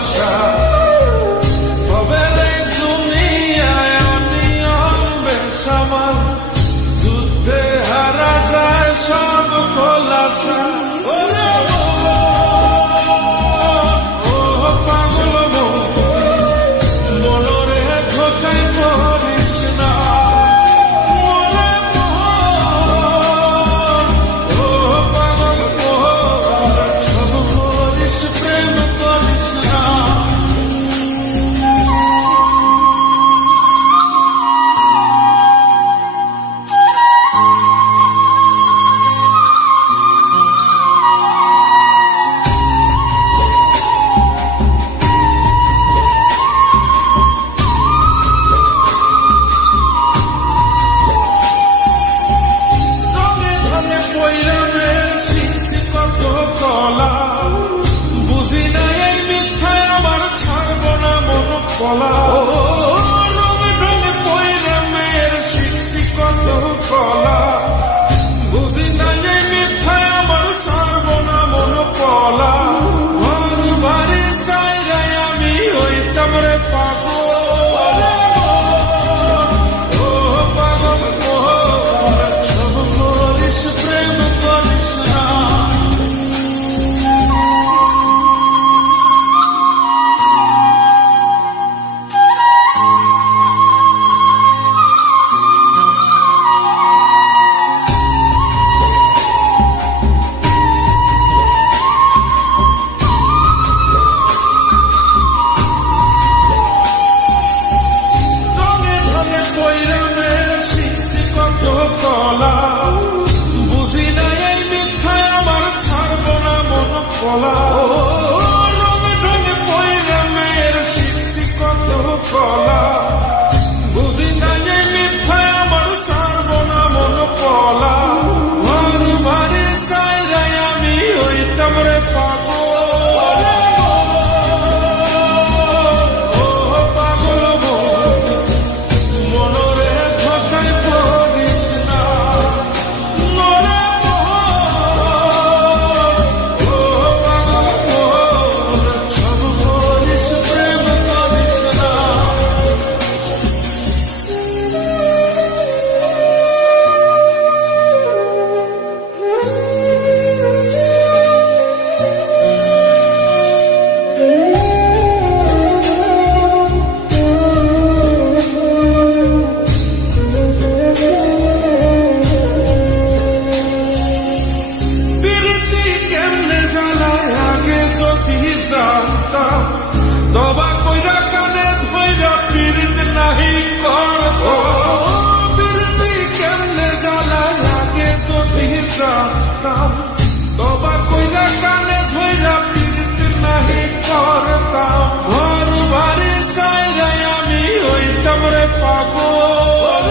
ভালোবাসা তবে রে দুনিয়ায় অনিয়ম বেসামাল যুদ্ধে হারা যায় সব খোলাসা বুঝি না এই মিথ্যায় আমার ছাড়ব না মন কলা রঙে রঙে পয়রা মেয়ের শিখছি কত কলা বুঝি না এই মিথ্যায় আমার ছাড়ব না মন কলা ঘর বাড়ি চাইরাই আমি হইতাম রে পাগল বুঝি না এই মিথ্যায় আমার ছাড়ব না মন কলা রঙে রঙে পয়রা মেয়ের শিখছি কত কলা বুঝি না এই মিথ্যায় আমার ছাড়ব না মন কলা ঘর বাড়ি চাইরাই আমি হইতাম রে পাগল দবা কইরা কানে ধইরা পিরিত নাহি করব পিরিতি কেমনে জ্বালায় আগে যদি জানতাম দবা কইরা কানে ধইরা পিরিত নাহি করতাম ঘর বাড়ি চাইরাই আমি হইতাম রে পাগল